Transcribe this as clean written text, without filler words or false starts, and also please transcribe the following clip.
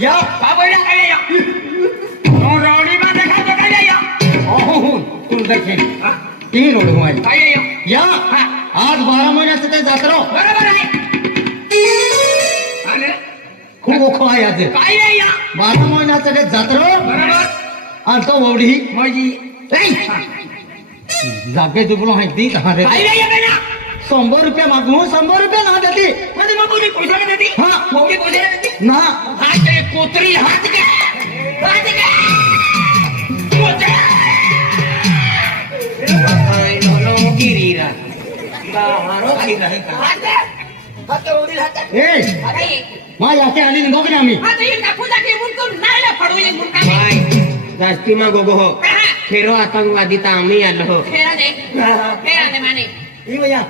या बाबूला काय या तो रोडी मा देखा तो काय या हो तू देखेन ती रोड माझी काय या या आज 12 महिन्याचं ते जात्रा बरोबर आहे आणि खूप ओखळ आहे आज काय या 12 महिन्याचं ते जात्रा बरोबर आणि तो ववडी माझी जागे दुबळो आहे ती रे काय या बेटा 100 रुपये मागू 100 रुपये ना देती म्हणजे मग कोणी पैसा नाही देती हा मोठी पैसा नाही देती ना हात ते कोतरी हात का कोतरी ay no गिरीरा बाहरो गिरा हात ओढील हात ए अरे मा याचे आली निघो की आम्ही हात येईल का पूजा के मुंडको नायला फडवले मुंडका जास्ती मागो गो हो खेरो आतंकवादी तर आम्ही आलो हो फेरा दे माने ही भैया